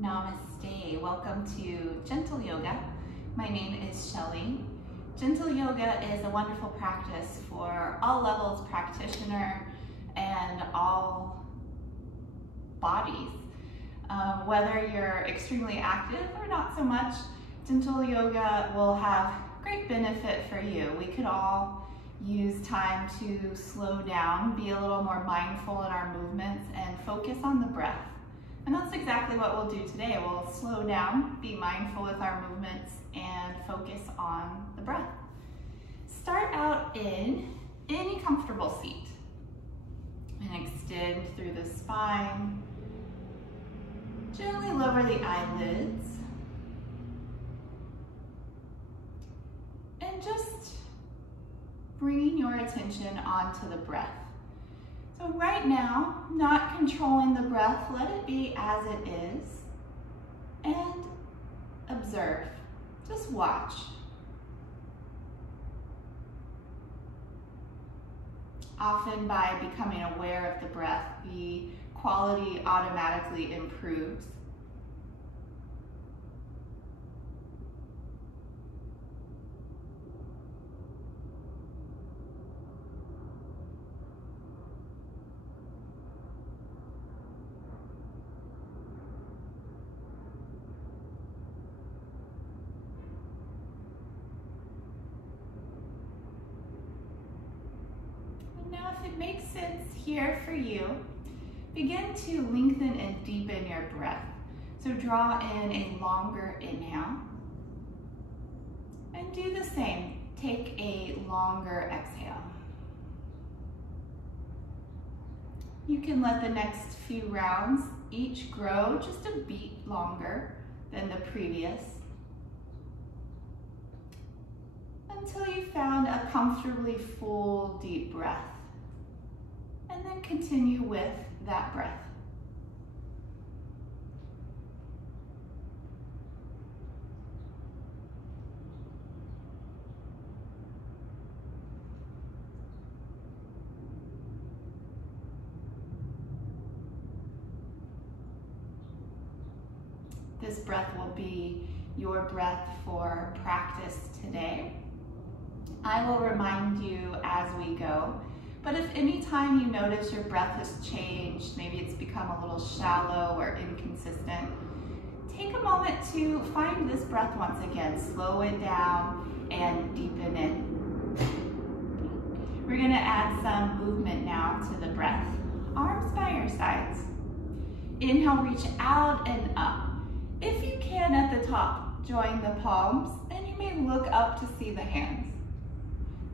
Namaste. Welcome to Gentle Yoga. My name is Shelley. Gentle Yoga is a wonderful practice for all levels, practitioner, and all bodies. Whether you're extremely active or not so much, Gentle Yoga will have great benefit for you. We could all use time to slow down, be a little more mindful in our movements, and focus on the breath. And that's exactly what we'll do today. We'll slow down, be mindful with our movements, and focus on the breath. Start out in any comfortable seat and extend through the spine. Gently lower the eyelids. And just bringing your attention onto the breath. So right now, not controlling the breath, let it be as it is, and observe, just watch. Often by becoming aware of the breath, the quality automatically improves. Now, if it makes sense here for you, begin to lengthen and deepen your breath. So draw in a longer inhale. And do the same. Take a longer exhale. You can let the next few rounds each grow just a beat longer than the previous, until you found a comfortably full, deep breath. And then continue with that breath. This breath will be your breath for practice today. I will remind you as we go. But if any time you notice your breath has changed, maybe it's become a little shallow or inconsistent, take a moment to find this breath once again. Slow it down and deepen it. We're going to add some movement now to the breath. Arms by your sides. Inhale, reach out and up. If you can at the top, join the palms, and you may look up to see the hands.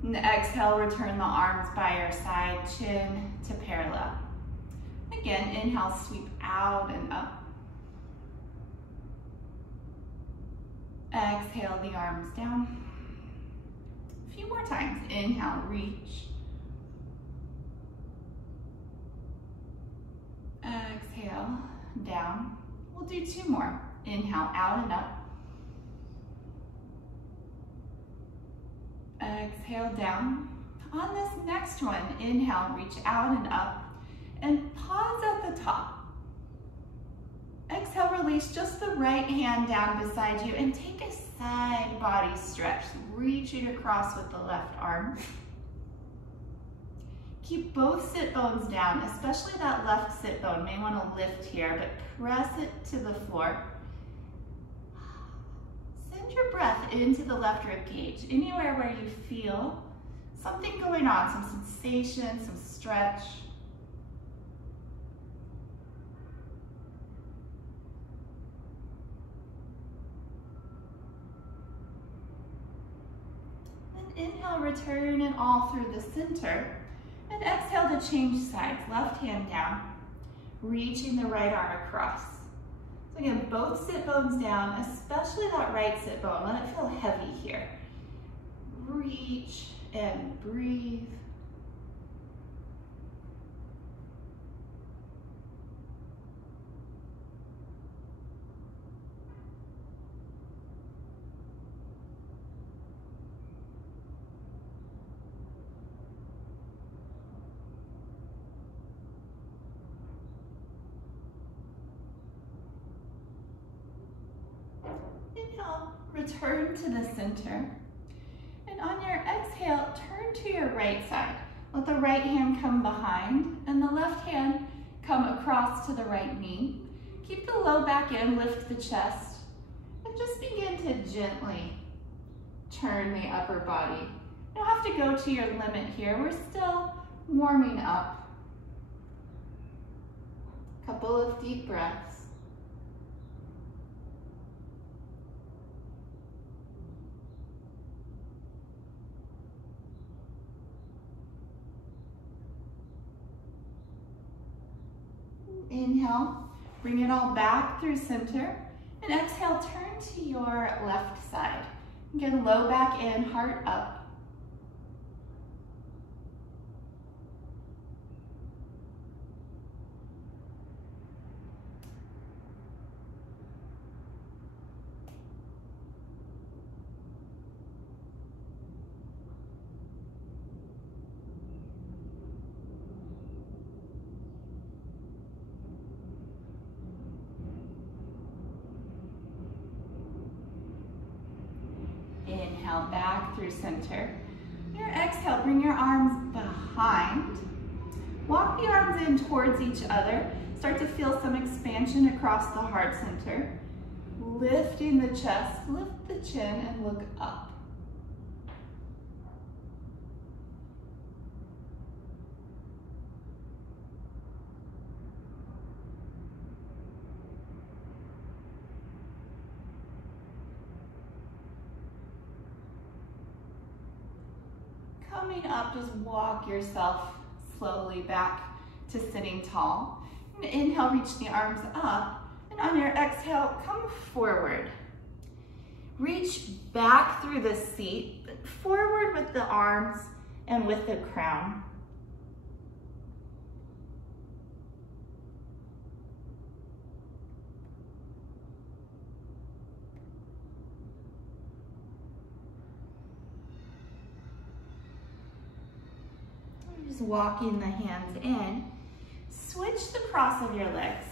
And exhale, return the arms by your side, chin to parallel. Again, inhale, sweep out and up. Exhale, the arms down. A few more times. Inhale, reach. Exhale, down. We'll do two more. Inhale, out and up. Exhale, down. On this next one, inhale, reach out and up, and pause at the top. Exhale, release just the right hand down beside you and take a side body stretch, reaching across with the left arm. Keep both sit bones down, especially that left sit bone. May want to lift here, but press it to the floor. Send your breath into the left rib cage, anywhere where you feel something going on, some sensation, some stretch. And inhale, return it all through the center. And exhale to change sides, left hand down, reaching the right arm across. So again, both sit bones down, especially that right sit bone. Let it feel heavy here. Reach and breathe. Inhale, return to the center. And on your exhale, turn to your right side. Let the right hand come behind and the left hand come across to the right knee. Keep the low back in, lift the chest, and just begin to gently turn the upper body. You don't have to go to your limit here. We're still warming up. Couple of deep breaths. Inhale, bring it all back through center, and exhale, turn to your left side. Again, low back in, heart up. Inhale, back through center. Your exhale, bring your arms behind. Walk the arms in towards each other. Start to feel some expansion across the heart center. Lifting the chest, lift the chin, and look up. Coming up, just walk yourself slowly back to sitting tall. And inhale, reach the arms up, and on your exhale, come forward. Reach back through the seat, but forward with the arms and with the crown. Just walking the hands in. Switch the cross of your legs.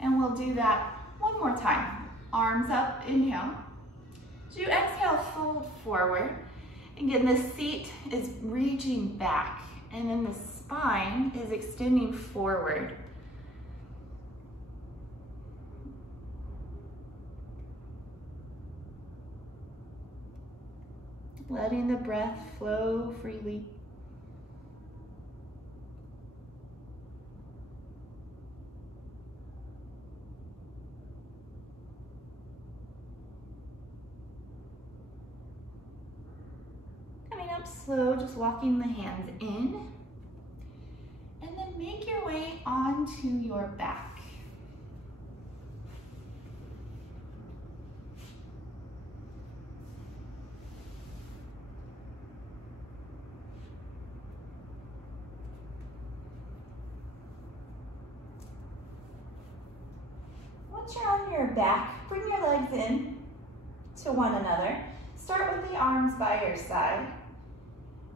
And we'll do that one more time. Arms up, inhale. As you exhale, fold forward. Again, the seat is reaching back, and then the spine is extending forward. Letting the breath flow freely. Coming up slow, just walking the hands in. And then make your way onto your back. Once you're on your back, bring your legs in to one another. Start with the arms by your side.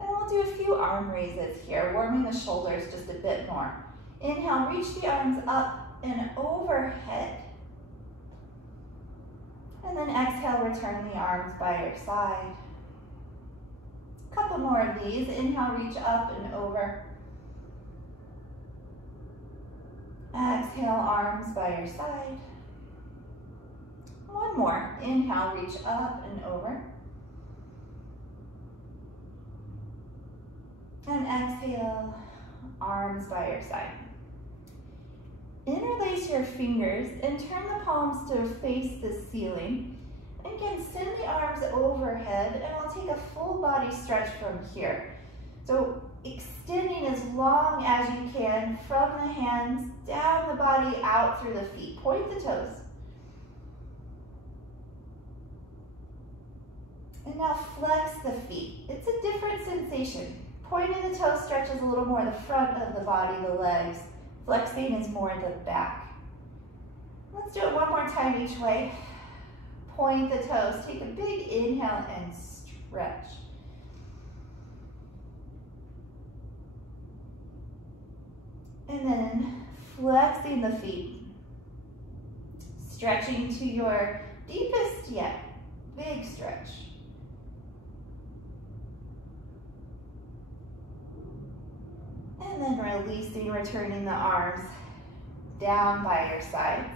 And we'll do a few arm raises here, warming the shoulders just a bit more. Inhale, reach the arms up and overhead. And then exhale, return the arms by your side. A couple more of these. Inhale, reach up and over. Exhale, arms by your side. One more. Inhale, reach up and over. And exhale, arms by your side. Interlace your fingers and turn the palms to face the ceiling. And again, send the arms overhead, and we'll take a full body stretch from here. So extending as long as you can from the hands, down the body, out through the feet. Point the toes. And now flex the feet. It's a different sensation. Pointing the toes stretches a little more the front of the body, the legs. Flexing is more the back. Let's do it one more time each way. Point the toes. Take a big inhale and stretch. And then flexing the feet. Stretching to your deepest yet big stretch. And then releasing, returning the arms down by your sides.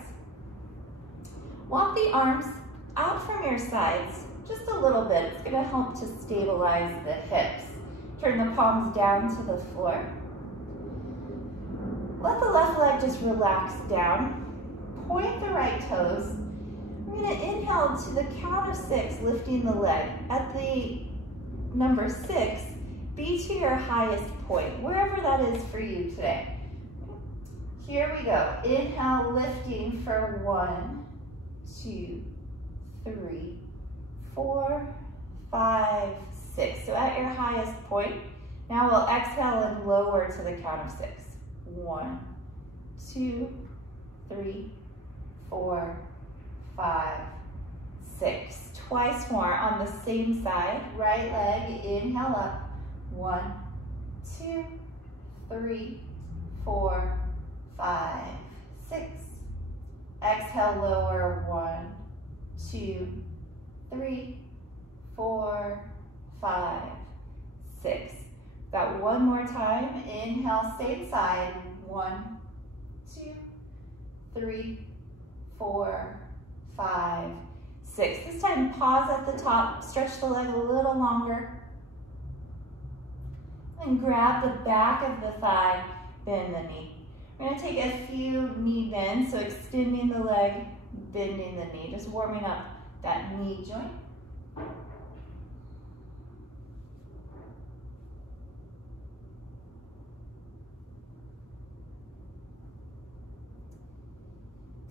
Walk the arms out from your sides just a little bit. It's going to help to stabilize the hips. Turn the palms down to the floor. Let the left leg just relax down. Point the right toes. We're going to inhale to the count of 6, lifting the leg. At the number 6, be to your highest point, wherever that is for you today. Here we go. Inhale, lifting for 1, 2, 3, 4, 5, 6. So at your highest point, now we'll exhale and lower to the count of 6. 1, 2, 3, 4, 5, 6. Twice more on the same side. Right leg, inhale up. 1, 2, 3, 4, 5, 6. Exhale, lower. 1, 2, 3, 4, 5, 6. Got one more time. Inhale, same side. 1, 2, 3, 4, 5, 6. This time, pause at the top. Stretch the leg a little longer. And grab the back of the thigh, bend the knee. We're going to take a few knee bends, so extending the leg, bending the knee, just warming up that knee joint.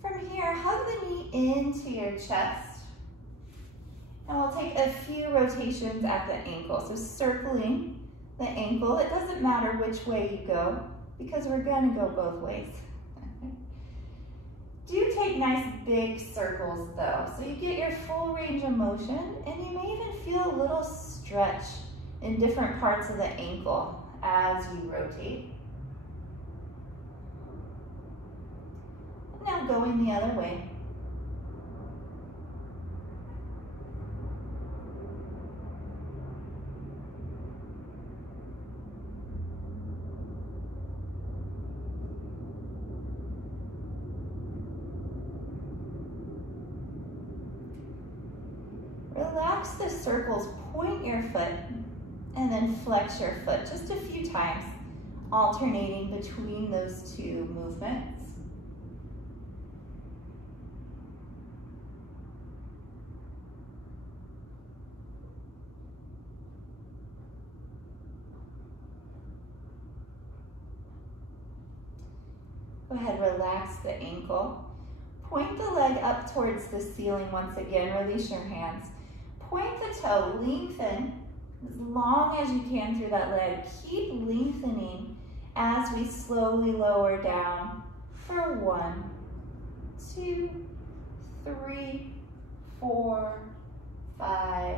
From here, hug the knee into your chest. And we'll take a few rotations at the ankle. So circling the ankle, it doesn't matter which way you go because we're going to go both ways. Do take nice big circles though, so you get your full range of motion, and you may even feel a little stretch in different parts of the ankle as you rotate. Now going the other way. Relax the circles, point your foot, and then flex your foot just a few times, alternating between those two movements. Go ahead, relax the ankle. Point the leg up towards the ceiling once again, release your hands. Point the toe, lengthen as long as you can through that leg. Keep lengthening as we slowly lower down for 1, 2, 3, 4, 5,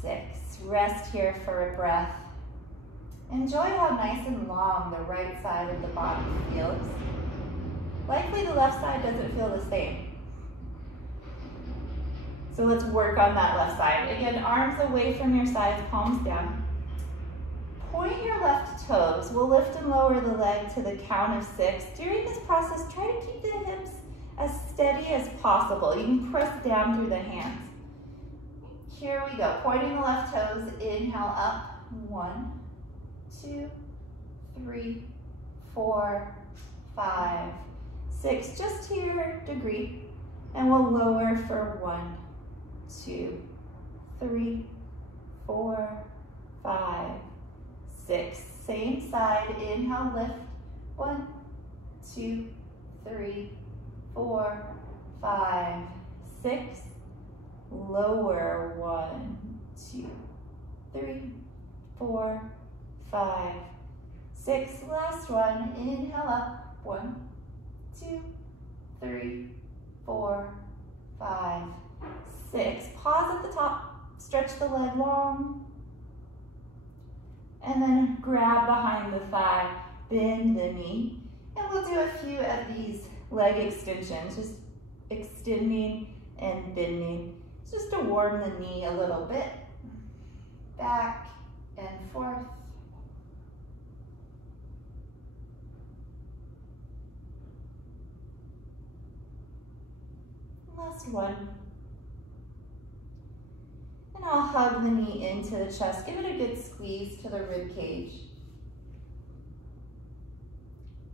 6. Rest here for a breath. Enjoy how nice and long the right side of the body feels. Likely the left side doesn't feel the same. So let's work on that left side. Again, arms away from your sides, palms down. Point your left toes. We'll lift and lower the leg to the count of 6. During this process, try to keep the hips as steady as possible. You can press down through the hands. Here we go. Pointing the left toes, inhale up. 1, 2, 3, 4, 5, 6. Just to your degree. And we'll lower for 1, 2, 3, 4, 5, 6. Same side. Inhale, lift. 1, 2, 3, 4, 5, 6. Lower. 1, 2, 3, 4, 5, 6. Last one. Inhale up. 1, 2, 3, 4, 5, 6. Pause at the top. Stretch the leg long. And then grab behind the thigh. Bend the knee. And we'll do a few of these leg extensions. Just extending and bending. It's just to warm the knee a little bit. Back and forth. Last one. And I'll hug the knee into the chest. Give it a good squeeze to the rib cage.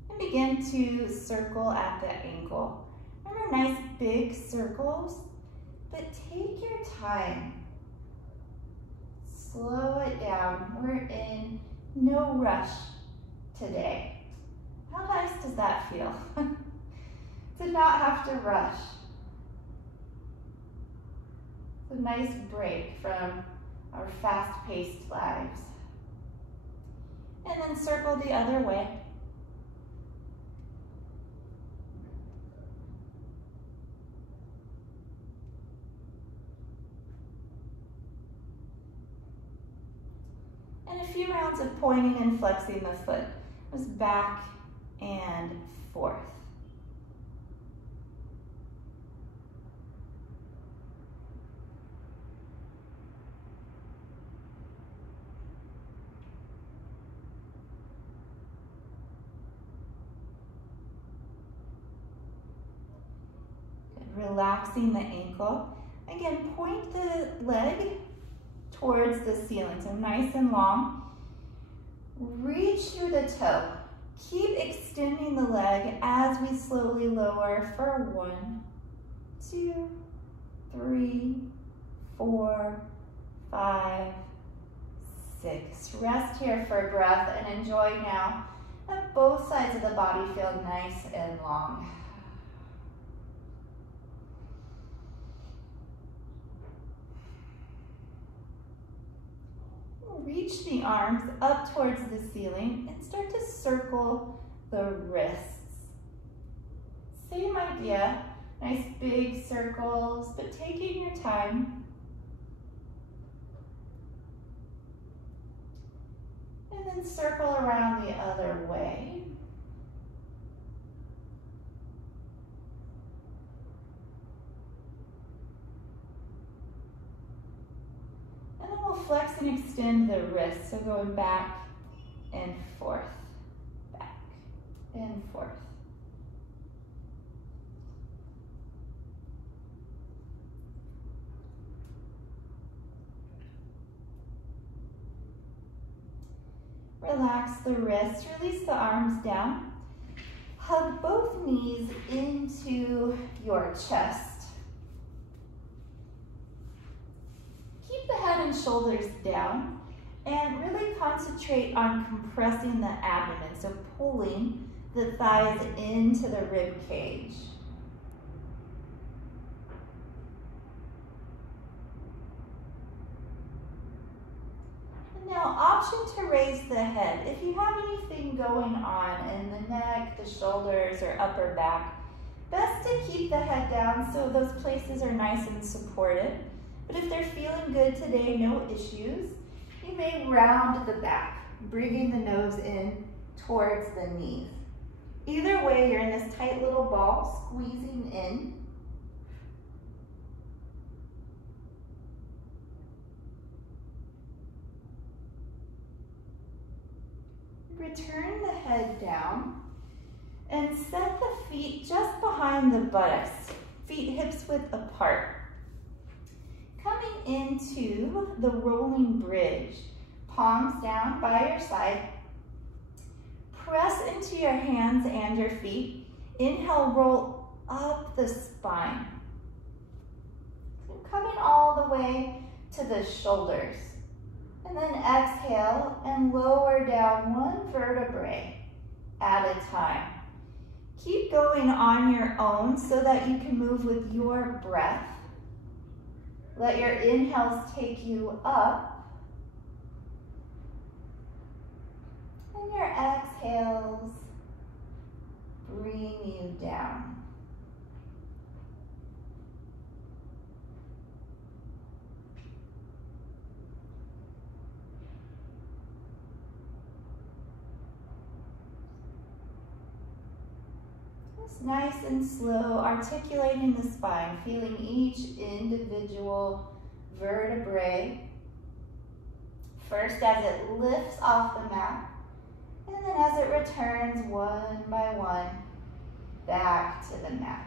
And begin to circle at the ankle. Remember, nice big circles, but take your time. Slow it down. We're in no rush today. How nice does that feel? To not have to rush. It's a nice break from our fast-paced lives. And then circle the other way. And a few rounds of pointing and flexing the foot. Just back and forth. Relaxing the ankle. Again, point the leg towards the ceiling, so nice and long. Reach through the toe. Keep extending the leg as we slowly lower for 1, 2, 3, 4, 5, 6. Rest here for a breath and enjoy now that both sides of the body feel nice and long. Reach the arms up towards the ceiling and start to circle the wrists. Same idea, nice big circles, but taking your time. And then circle around the other way. And then we'll flex and extend the wrists, so going back and forth, back and forth. Relax the wrists, release the arms down. Hug both knees into your chest. Keep the head and shoulders down and really concentrate on compressing the abdomen, so pulling the thighs into the rib cage. Now, option to raise the head. If you have anything going on in the neck, the shoulders, or upper back, best to keep the head down so those places are nice and supported. But if they're feeling good today, no issues, you may round the back, bringing the nose in towards the knees. Either way, you're in this tight little ball, squeezing in. Return the head down and set the feet just behind the buttocks, feet hips width apart. Coming into the rolling bridge, palms down by your side. Press into your hands and your feet. Inhale, roll up the spine. So coming all the way to the shoulders. And then exhale and lower down one vertebrae at a time. Keep going on your own so that you can move with your breath. Let your inhales take you up. And your exhales bring you down. Just nice and slow, articulating the spine, feeling each individual vertebrae. First as it lifts off the mat, and then as it returns one by one back to the mat.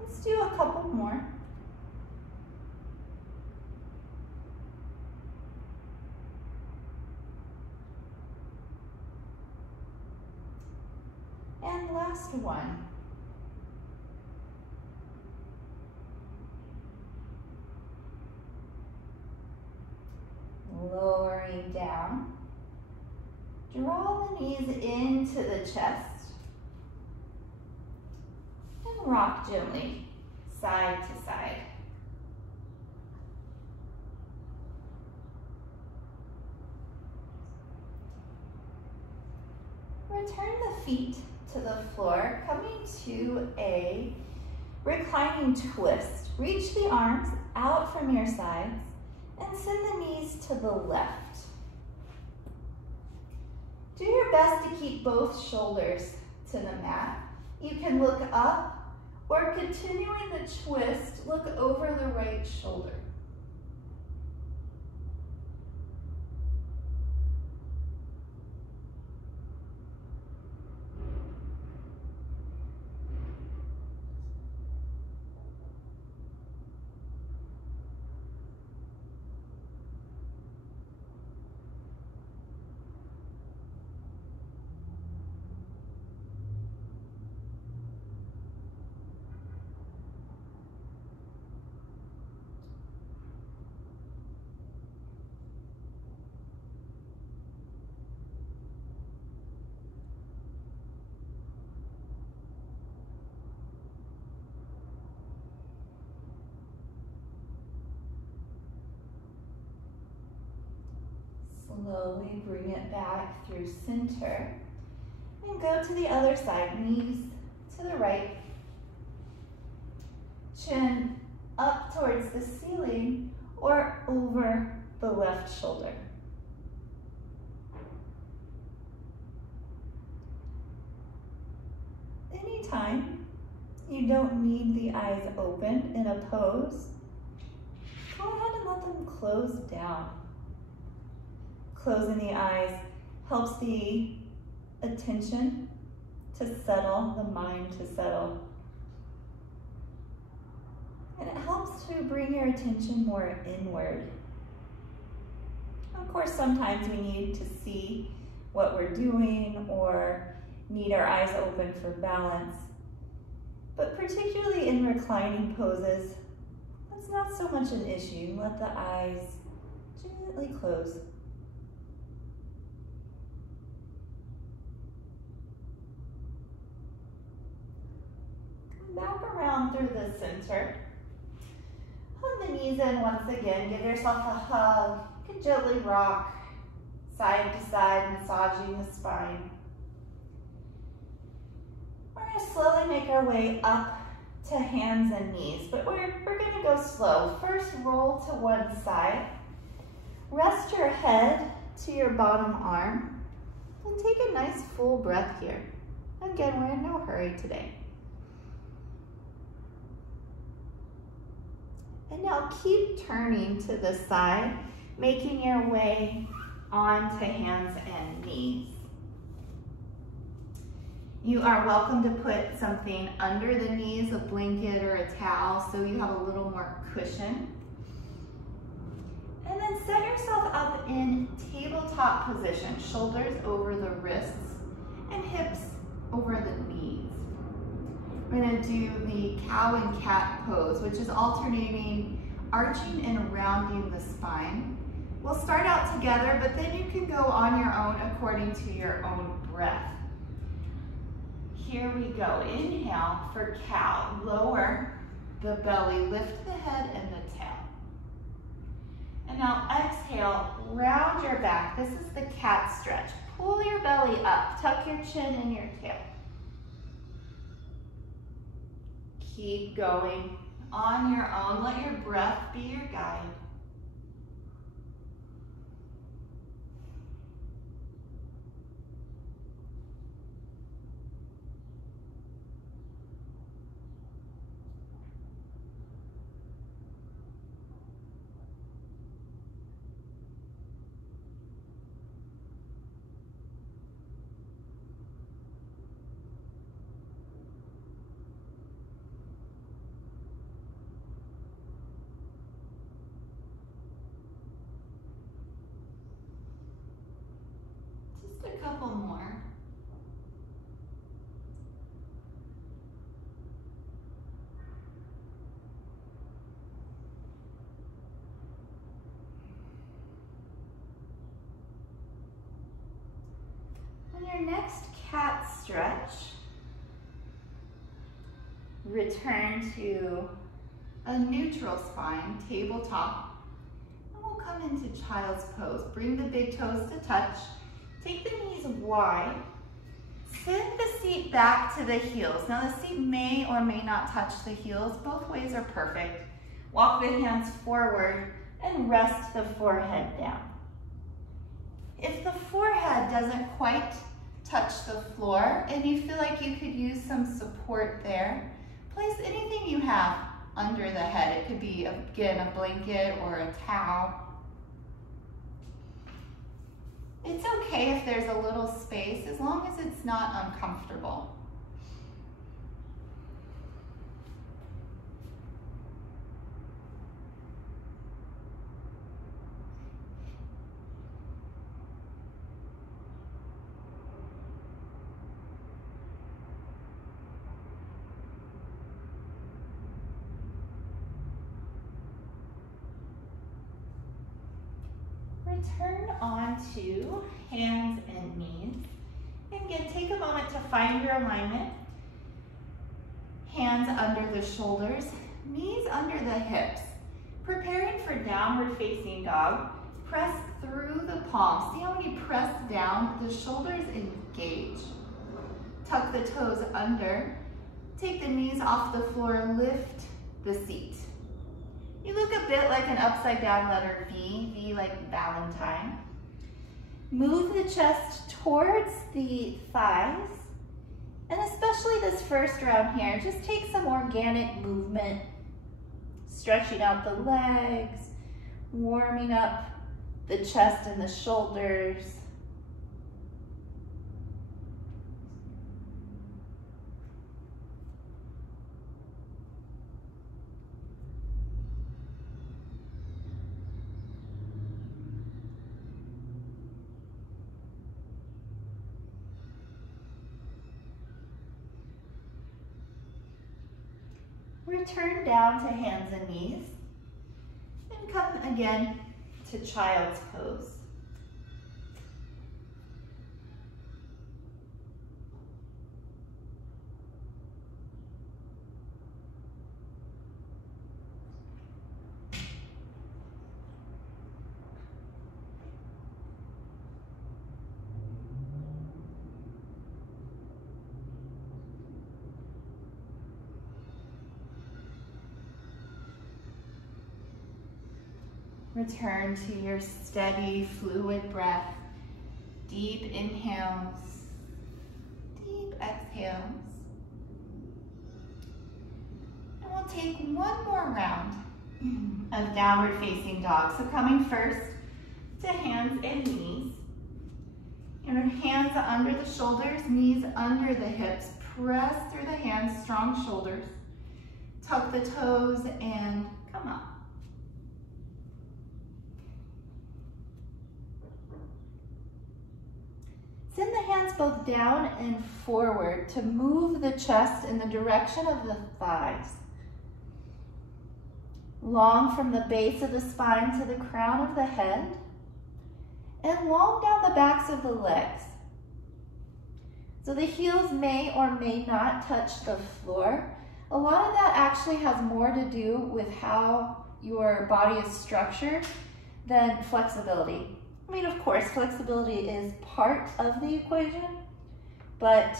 Let's do a couple more. And last one. Lowering down. Draw the knees into the chest. And rock gently, side to side. Return the feet to the floor, coming to a reclining twist. Reach the arms out from your sides and send the knees to the left. Do your best to keep both shoulders to the mat. You can look up or, continuing the twist, look over the right shoulder. Slowly bring it back through center and go to the other side, knees to the right, chin up towards the ceiling or over the left shoulder. Anytime you don't need the eyes open in a pose, go ahead and let them close down. Closing the eyes helps the attention to settle, the mind to settle. And it helps to bring your attention more inward. Of course, sometimes we need to see what we're doing or need our eyes open for balance. But particularly in reclining poses, that's not so much an issue. Let the eyes gently close. Back around through the center. Hug the knees in once again. Give yourself a hug. You can gently rock side to side, massaging the spine. We're going to slowly make our way up to hands and knees, but we're going to go slow. First, roll to one side. Rest your head to your bottom arm and take a nice full breath here. Again, we're in no hurry today. And now keep turning to the side, making your way onto hands and knees. You are welcome to put something under the knees, a blanket or a towel, so you have a little more cushion. And then set yourself up in tabletop position, shoulders over the wrists and hips over the knees. We're going to do the cow and cat pose, which is alternating arching and rounding the spine. We'll start out together, but then you can go on your own according to your own breath. Here we go. Inhale for cow. Lower the belly, lift the head and the tail. And now exhale, round your back. This is the cat stretch. Pull your belly up, tuck your chin in your tail. Keep going on your own. Let your breath be your guide. Just a couple more. On your next cat stretch, return to a neutral spine, tabletop, and we'll come into child's pose. Bring the big toes to touch, take the knees wide, send the seat back to the heels. Now the seat may or may not touch the heels, both ways are perfect. Walk the hands forward and rest the forehead down. If the forehead doesn't quite touch the floor and you feel like you could use some support there, place anything you have under the head. It could be, again, a blanket or a towel. It's okay if there's a little space as long as it's not uncomfortable. Turn onto hands and knees. And again, take a moment to find your alignment. Hands under the shoulders, knees under the hips. Preparing for downward facing dog, press through the palms. See how when you press down, the shoulders engage. Tuck the toes under. Take the knees off the floor, lift the seat. You look a bit like an upside down letter V, V like Valentine. Move the chest towards the thighs, and especially this first round here, just take some organic movement, stretching out the legs, warming up the chest and the shoulders. Return down to hands and knees, and come again to child's pose. Return to your steady, fluid breath. Deep inhales, deep exhales. And we'll take one more round of downward facing dog. So coming first to hands and knees. And hands under the shoulders, knees under the hips. Press through the hands, strong shoulders. Tuck the toes and come up. Send the hands both down and forward to move the chest in the direction of the thighs. Long from the base of the spine to the crown of the head, and long down the backs of the legs. So the heels may or may not touch the floor. A lot of that actually has more to do with how your body is structured than flexibility. I mean, of course, flexibility is part of the equation, but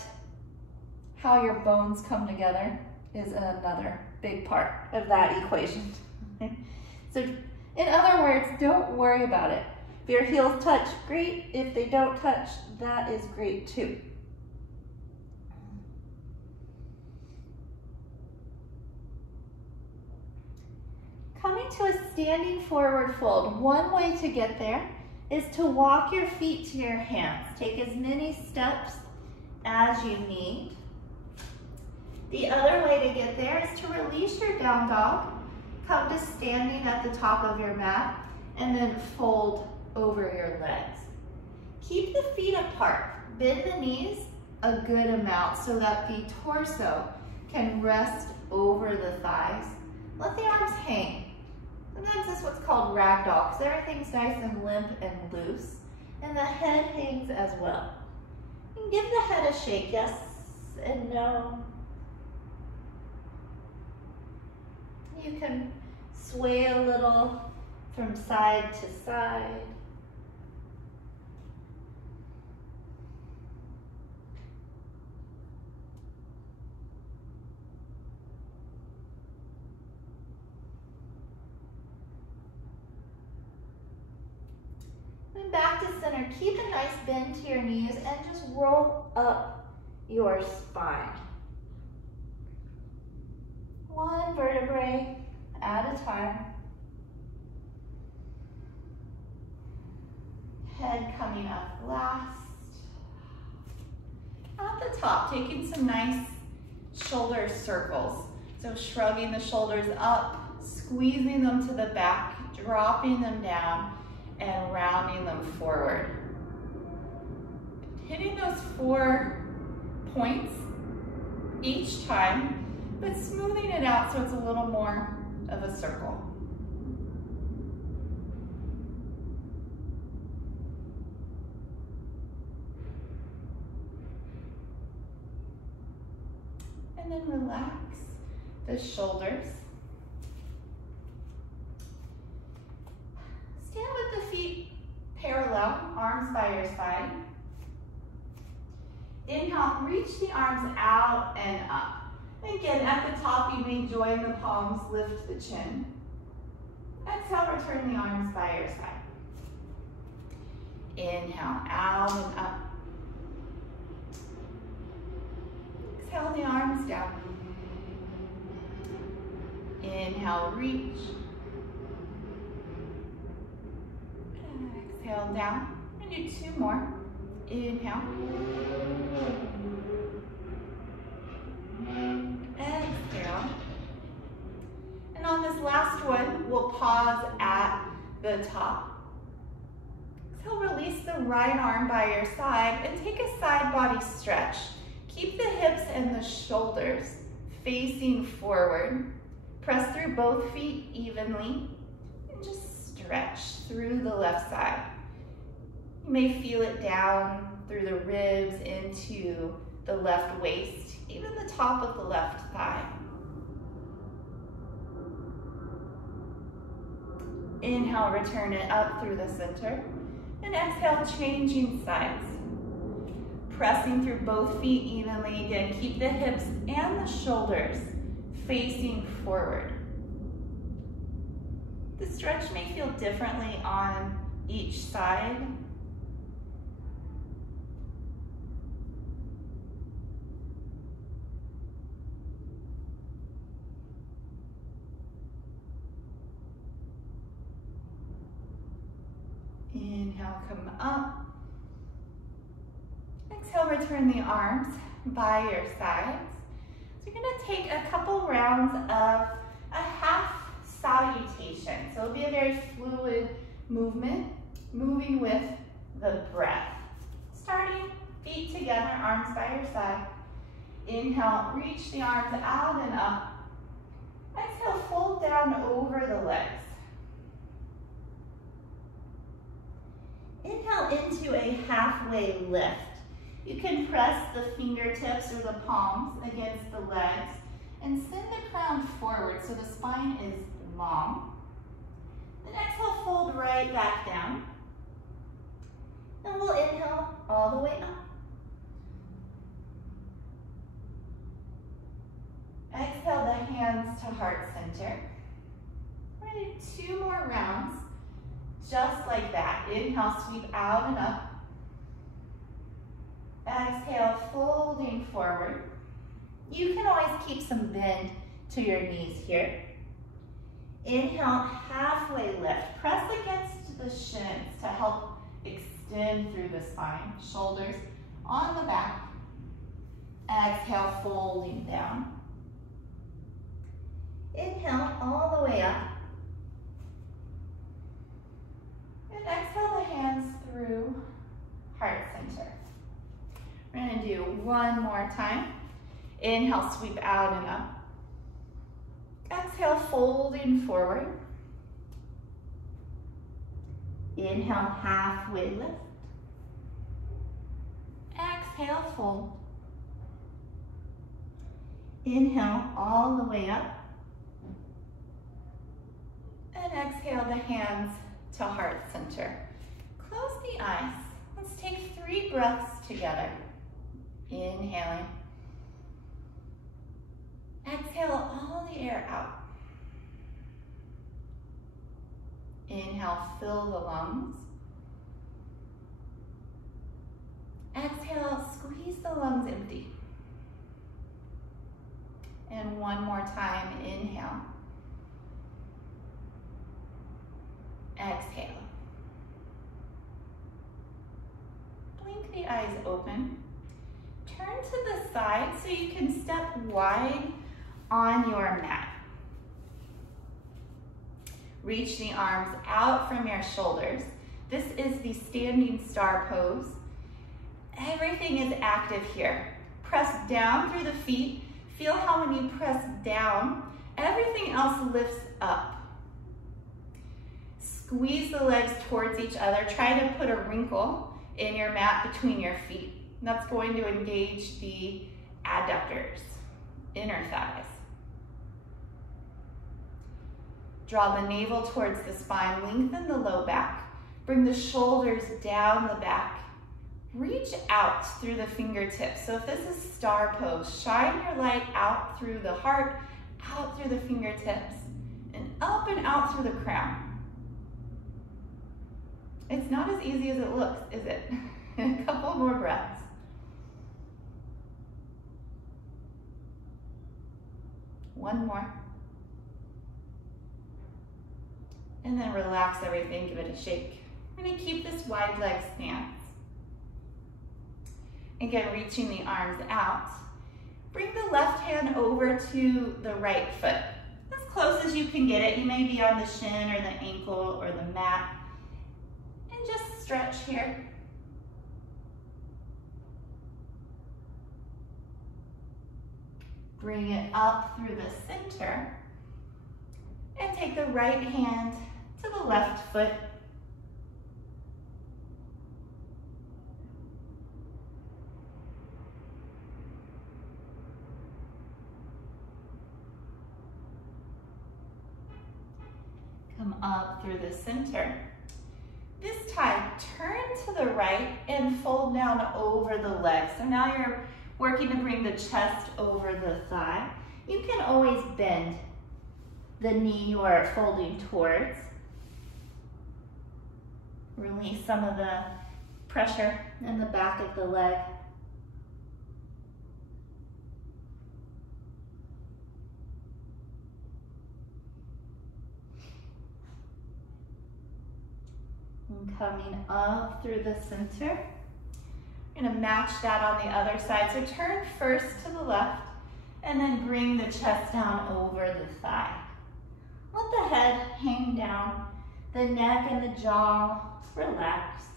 how your bones come together is another big part of that equation. So in other words, don't worry about it. If your heels touch, great. If they don't touch, that is great too. Coming to a standing forward fold, one way to get there is to walk your feet to your hands. Take as many steps as you need. The other way to get there is to release your down dog, come to standing at the top of your mat, and then fold over your legs. Keep the feet apart. Bend the knees a good amount so that the torso can rest over the thighs. Let the arms hang. Sometimes this is what's called ragdoll because everything's nice and limp and loose. And the head hangs as well. You can give the head a shake, yes and no. You can sway a little from side to side. Then back to center. Keep a nice bend to your knees and just roll up your spine. One vertebrae at a time. Head coming up last. At the top, taking some nice shoulder circles. So shrugging the shoulders up, squeezing them to the back, dropping them down, and rounding them forward. Hitting those 4 points each time, but smoothing it out so it's a little more of a circle. And then relax the shoulders. Stand with the feet parallel, arms by your side. Inhale, reach the arms out and up. Again, at the top, you may join the palms, lift the chin. Exhale, return the arms by your side. Inhale, out and up. Exhale, the arms down. Inhale, reach. Exhale, down. And do 2 more. Inhale. Exhale. And on this last one, we'll pause at the top. Exhale, release the right arm by your side and take a side body stretch. Keep the hips and the shoulders facing forward. Press through both feet evenly and just stretch through the left side. You may feel it down through the ribs into the left waist, even the top of the left thigh. Inhale, return it up through the center. And exhale, changing sides. Pressing through both feet evenly. Again, keep the hips and the shoulders facing forward. The stretch may feel differently on each side. Inhale, come up. Exhale, return the arms by your sides. So you're going to take a couple rounds of a half salutation. So it'll be a very fluid movement, moving with the breath. Starting, feet together, arms by your side. Inhale, reach the arms out and up. Exhale, fold down over the legs. Inhale into a halfway lift. You can press the fingertips or the palms against the legs and send the crown forward so the spine is long. Then exhale, fold right back down. Then we'll inhale all the way up. Exhale the hands to heart center. We're going to do 2 more rounds. Just like that. Inhale, sweep out and up. Exhale, folding forward. You can always keep some bend to your knees here. Inhale, halfway lift. Press against the shins to help extend through the spine. Shoulders on the back. Exhale, folding down. Inhale, all the way up. And exhale the hands through heart center. We're gonna do one more time. Inhale, sweep out and up. Exhale, folding forward. Inhale, halfway lift. Exhale, fold. Inhale, all the way up. And exhale the hands to heart center. Close the eyes. Let's take 3 breaths together. Inhaling. Exhale all the air out. Inhale, fill the lungs. Exhale, squeeze the lungs empty. And one more time, inhale. Exhale. Blink the eyes open. Turn to the side so you can step wide on your mat. Reach the arms out from your shoulders. This is the standing star pose. Everything is active here. Press down through the feet. Feel how when you press down, everything else lifts up. Squeeze the legs towards each other. Try to put a wrinkle in your mat between your feet. That's going to engage the adductors, inner thighs. Draw the navel towards the spine, lengthen the low back. Bring the shoulders down the back. Reach out through the fingertips. So if this is star pose, shine your light out through the heart, out through the fingertips, and up and out through the crown. It's not as easy as it looks, is it? A couple more breaths. One more. And then relax everything, give it a shake. We're gonna keep this wide leg stance. Again, reaching the arms out. Bring the left hand over to the right foot. As close as you can get it. You may be on the shin or the ankle or the mat. And just stretch here. Bring it up through the center. And take the right hand to the left foot. Come up through the center. This time, turn to the right and fold down over the leg. So now you're working to bring the chest over the thigh. You can always bend the knee you are folding towards. Release some of the pressure in the back of the leg. And coming up through the center. We're going to match that on the other side. So turn first to the left and then bring the chest down over the thigh. Let the head hang down, the neck and the jaw relaxed.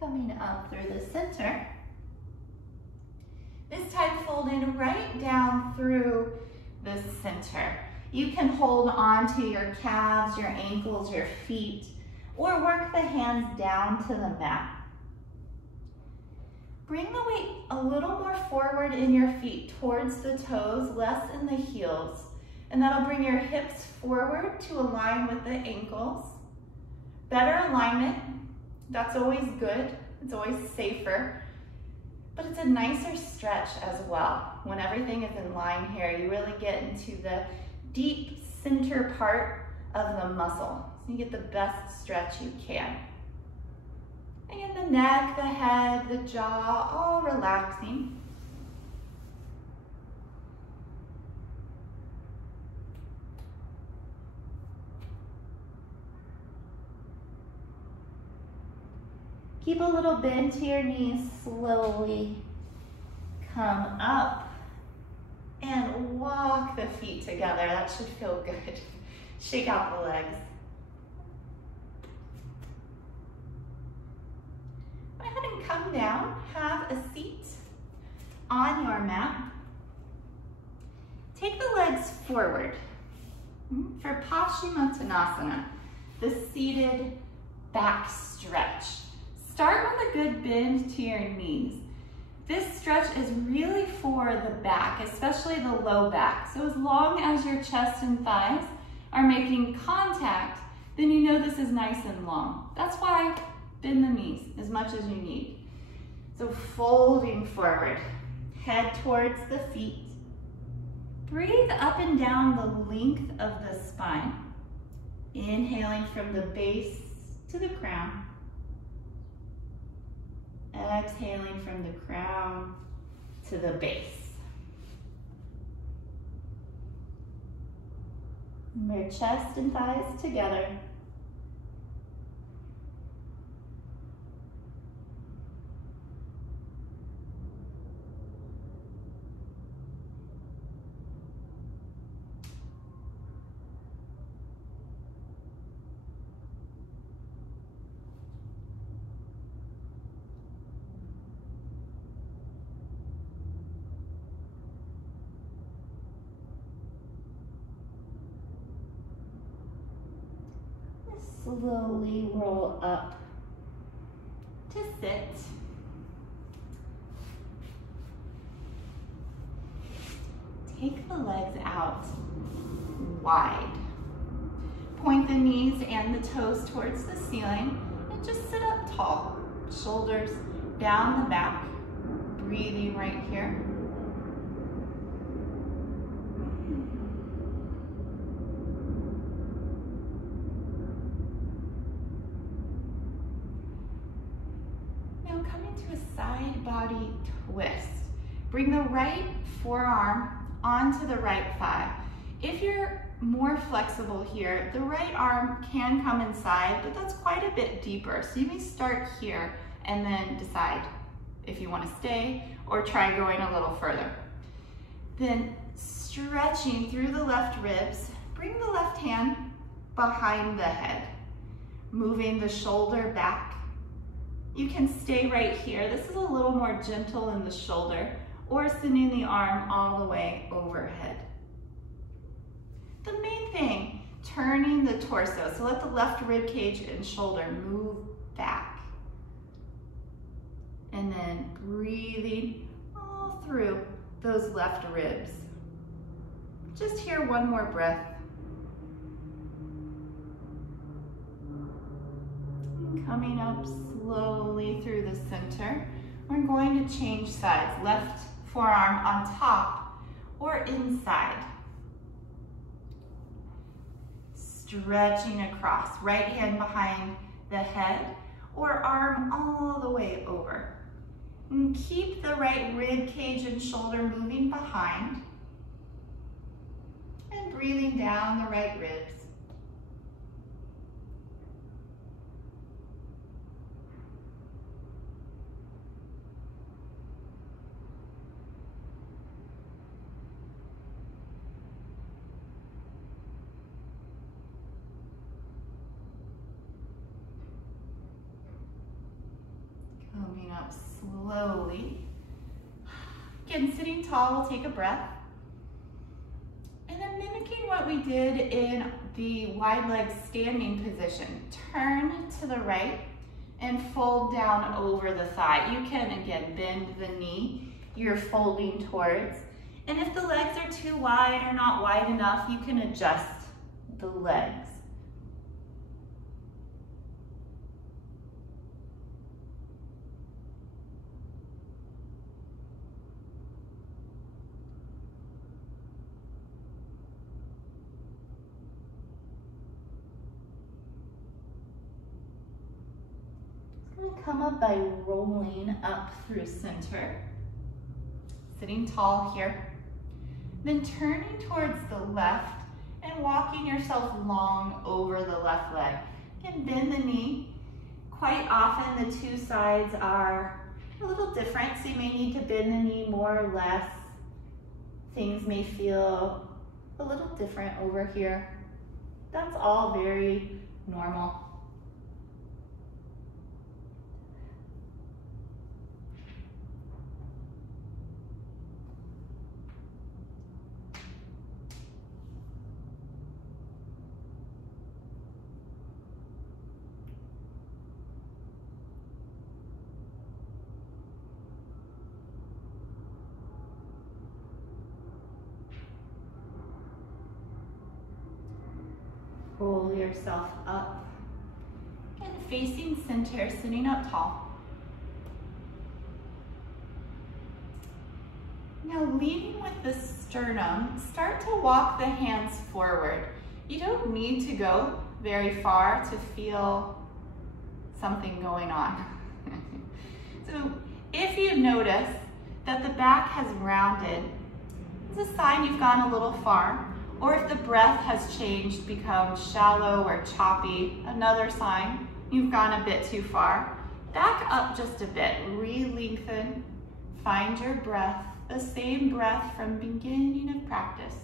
Coming up through the center. This time folding right down through the center. You can hold on to your calves, your ankles, your feet, or work the hands down to the mat. Bring the weight a little more forward in your feet towards the toes, less in the heels. And that'll bring your hips forward to align with the ankles. Better alignment, that's always good. It's always safer. But it's a nicer stretch as well. When everything is in line here, you really get into the deep center part of the muscle. So you get the best stretch you can. Again, the neck, the head, the jaw, all relaxing. Keep a little bend to your knees, slowly come up and walk the feet together. That should feel good. Shake out the legs. Go ahead and come down, have a seat on your mat. Take the legs forward for Paschimottanasana, the seated back stretch. Start with a good bend to your knees. This stretch is really for the back, especially the low back. So as long as your chest and thighs are making contact, then you know this is nice and long. That's why bend the knees as much as you need. So folding forward, head towards the feet. Breathe up and down the length of the spine. Inhaling from the base to the crown. Exhaling from the crown to the base. Your chest and thighs together. Slowly roll up to sit. Take the legs out wide. Point the knees and the toes towards the ceiling and just sit up tall. Shoulders down the back. Breathing right here. Side body twist. Bring the right forearm onto the right thigh. If you're more flexible here, the right arm can come inside, but that's quite a bit deeper. So you may start here and then decide if you want to stay or try going a little further. Then stretching through the left ribs, bring the left hand behind the head, moving the shoulder back. You can stay right here. This is a little more gentle in the shoulder, or sending the arm all the way overhead. The main thing, turning the torso. So let the left rib cage and shoulder move back. And then breathing all through those left ribs. Just here, one more breath. Coming up slowly through the center. We're going to change sides. Left forearm on top or inside. Stretching across. Right hand behind the head or arm all the way over. And keep the right rib cage and shoulder moving behind. And breathing down the right ribs. Coming up slowly. Again, sitting tall, we'll take a breath. And then mimicking what we did in the wide leg standing position. Turn to the right and fold down over the thigh. You can, again, bend the knee you're folding towards. And if the legs are too wide or not wide enough, you can adjust the legs. Come up by rolling up through center. Sitting tall here. Then turning towards the left and walking yourself long over the left leg. Again, bend the knee. Quite often the two sides are a little different, so you may need to bend the knee more or less. Things may feel a little different over here. That's all very normal. Roll yourself up and facing center, sitting up tall. Now leading with the sternum, start to walk the hands forward. You don't need to go very far to feel something going on. So if you notice that the back has rounded, it's a sign you've gone a little far. Or if the breath has changed, become shallow or choppy, another sign you've gone a bit too far. Back up just a bit, re-lengthen, find your breath, the same breath from beginning of practice.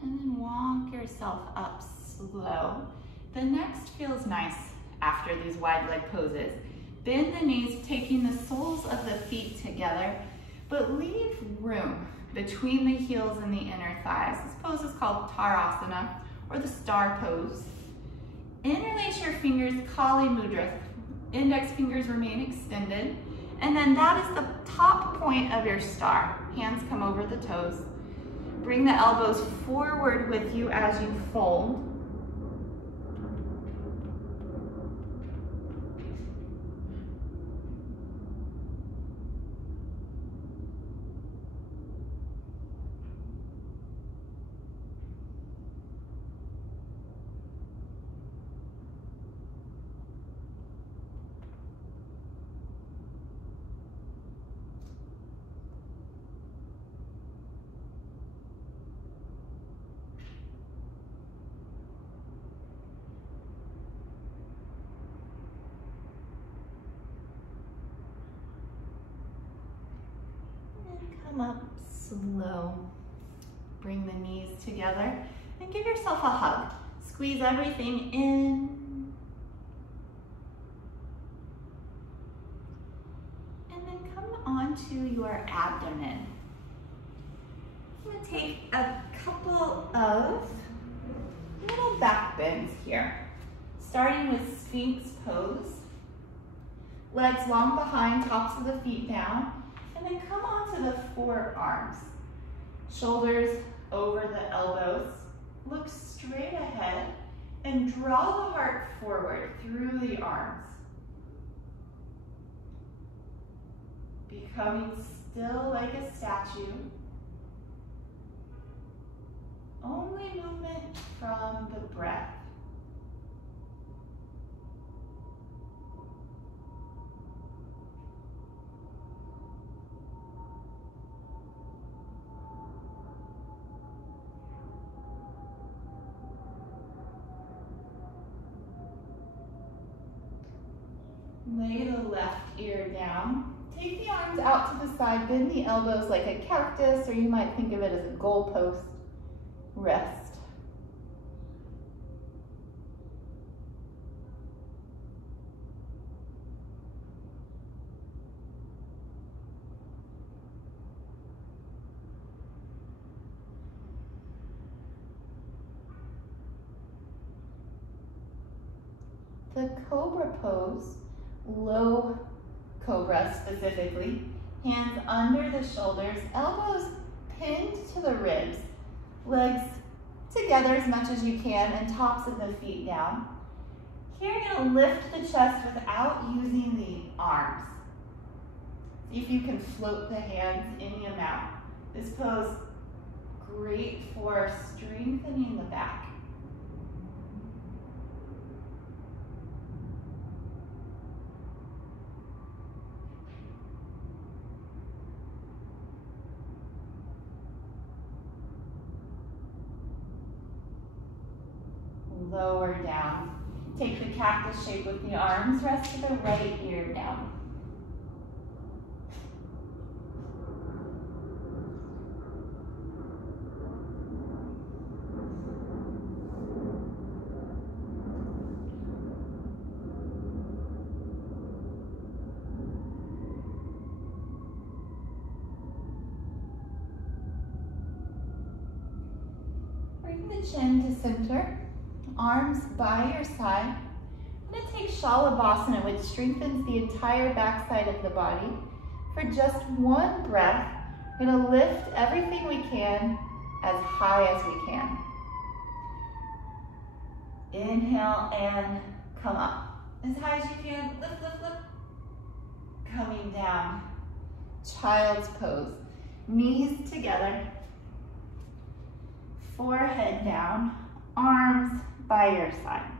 And then walk yourself up slow. The next feels nice after these wide leg poses. Bend the knees, taking the soles of the feet together, but leave room between the heels and the inner thighs. This pose is called Tarasana, or the star pose. Interlace your fingers, Kali Mudra. Index fingers remain extended. And then that is the top point of your star. Hands come over the toes. Bring the elbows forward with you as you fold. Come up slow. Bring the knees together and give yourself a hug. Squeeze everything in. And then come onto your abdomen. I'm going to take a couple of little back bends here. Starting with Sphinx pose. Legs long behind, tops of the feet down. And then come onto the forearms. Shoulders over the elbows. Look straight ahead and draw the heart forward through the arms. Becoming still like a statue. Only movement from the breath. Lay the left ear down. Take the arms out to the side, bend the elbows like a cactus, or you might think of it as a goalpost. Rest. The Cobra pose, low Cobra specifically, hands under the shoulders, elbows pinned to the ribs, legs together as much as you can, and tops of the feet down. Here you're going to lift the chest without using the arms. See if you can float the hands any amount. This pose, great for strengthening the back. Lower down. Take the cactus shape with the arms. Rest to the right ear down. Bring the chin to center. Arms by your side. I'm going to take Shalabhasana, which strengthens the entire backside of the body. For just one breath, we're going to lift everything we can as high as we can. Inhale and come up. As high as you can. Lift, lift, lift. Coming down. Child's pose. Knees together. Forehead down. Arms by your side.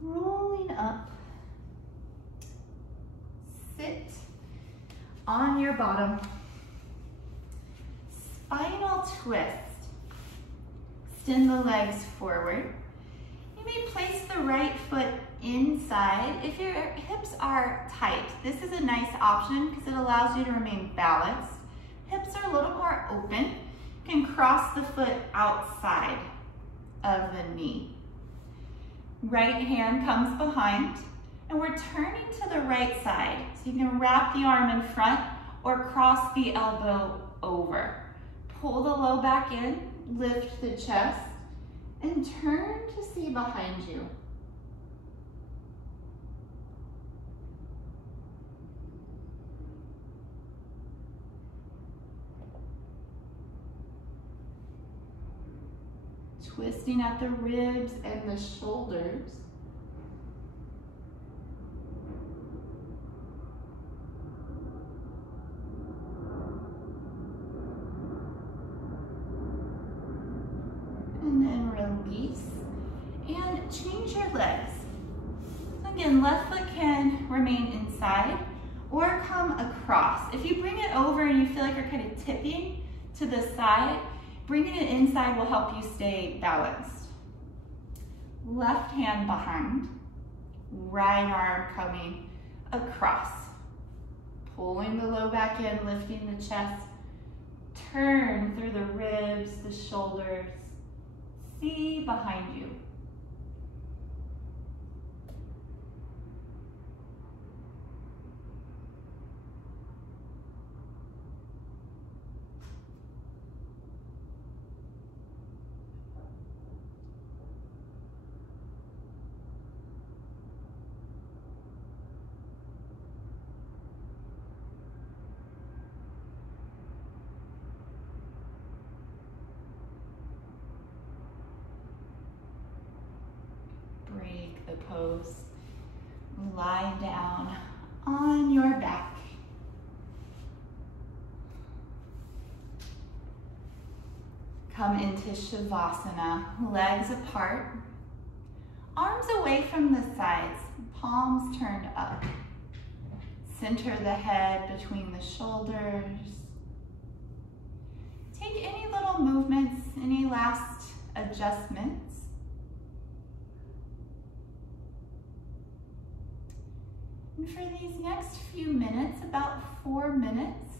Rolling up. Sit on your bottom. Spinal twist. Extend the legs forward. You may place the right foot inside. If your hips are tight, this is a nice option because it allows you to remain balanced. Hips are a little more open. You can cross the foot outside of the knee. Right hand comes behind, and we're turning to the right side. So you can wrap the arm in front or cross the elbow over. Pull the low back in, lift the chest, and turn to see behind you. Twisting at the ribs and the shoulders. And then release. And change your legs. So again, left foot can remain inside or come across. If you bring it over and you feel like you're kind of tipping to the side, bringing it inside will help you stay balanced. Left hand behind, right arm coming across. Pulling the low back in, lifting the chest. Turn through the ribs, the shoulders. See behind you. Break the pose. Lie down on your back. Come into Savasana, legs apart, arms away from the sides, palms turned up. Center the head between the shoulders. Take any little movements, any last adjustments. And for these next few minutes, about 4 minutes,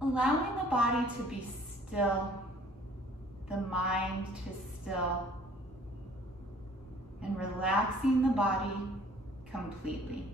allowing the body to be still, the mind to still, and relaxing the body completely.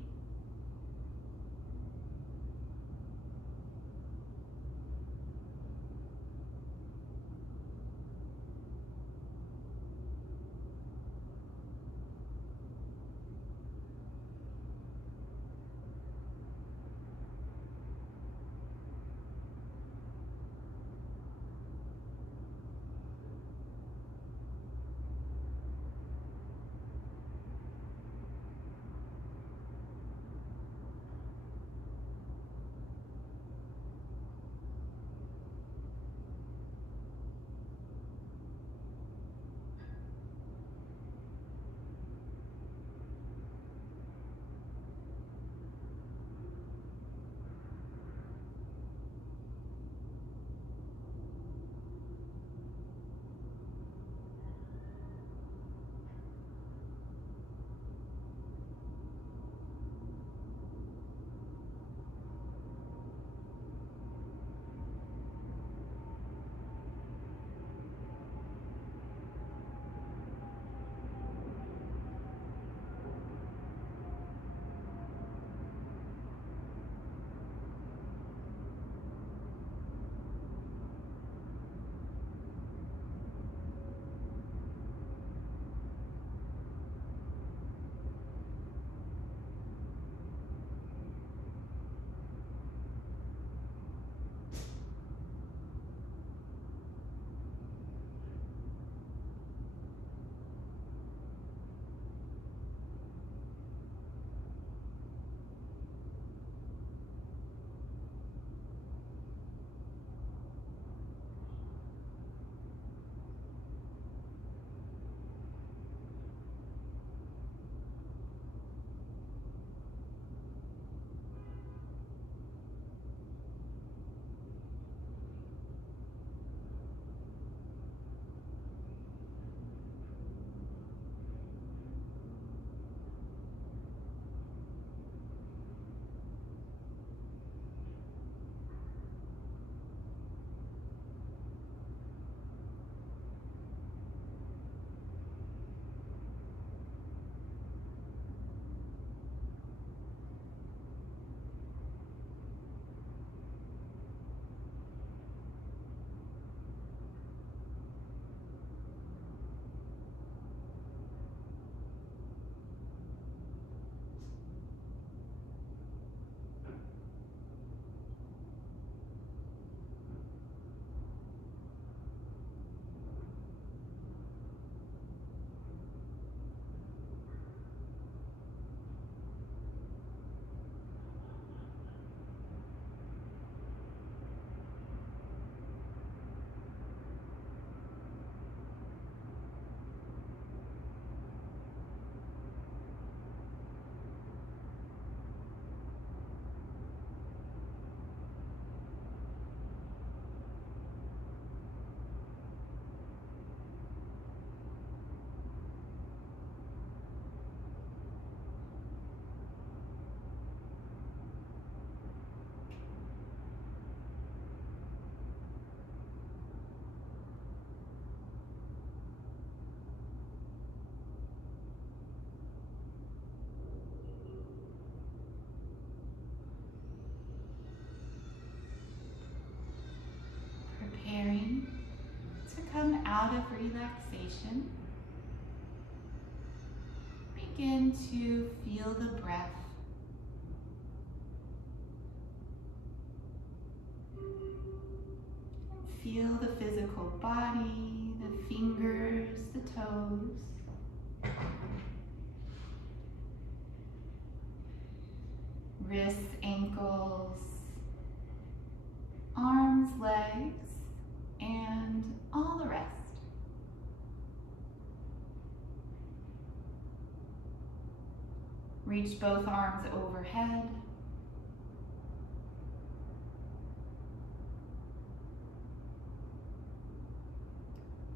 of relaxation, begin to feel the breath. Feel the physical body, the fingers, the toes. Wrists, ankles, arms, legs, and all the rest. Reach both arms overhead.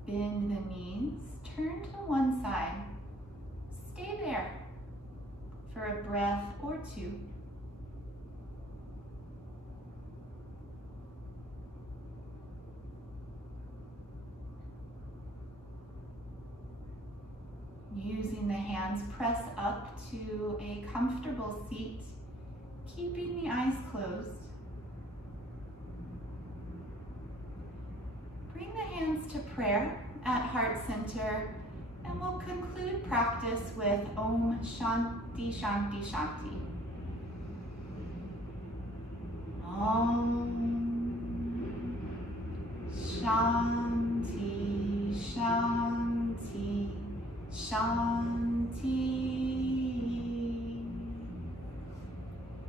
Bend the knees, turn to one side. Stay there for a breath or two. Using the hands, press up to a comfortable seat, keeping the eyes closed. Bring the hands to prayer at heart center, and we'll conclude practice with Om Shanti Shanti Shanti. Om Shanti Shanti Shanti.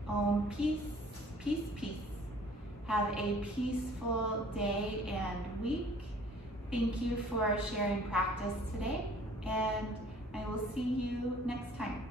Om, peace, peace, peace. Have a peaceful day and week. Thank you for sharing practice today, and I will see you next time.